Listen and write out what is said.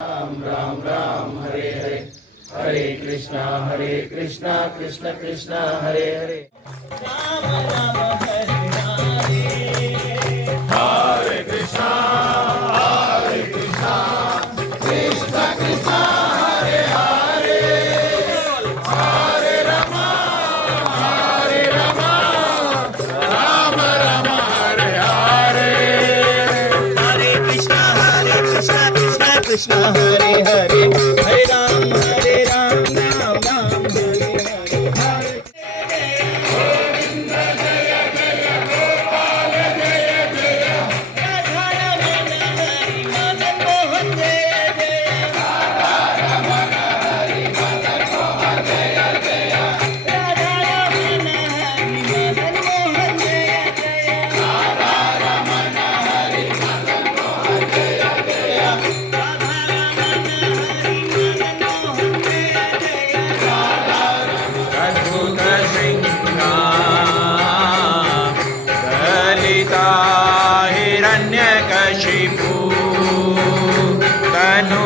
राम राम राम हरे हरे हरे कृष्णा कृष्ण कृष्ण हरे हरे राम राम हरे हरे हरे कृष्णा कृष्ण कृष्ण हरे हरे हरे राम राम राम हरे हरे हरे कृष्णा कृष्ण कृष्ण हरे हरे हरे राम राम राम हरे हरे राधा रमण हरि मदन मोहन जय जय राधा रमण हरि मदन मोहन जय जय अद्भुत श्रृंगार ललिता हिरण्यकशिपु तनु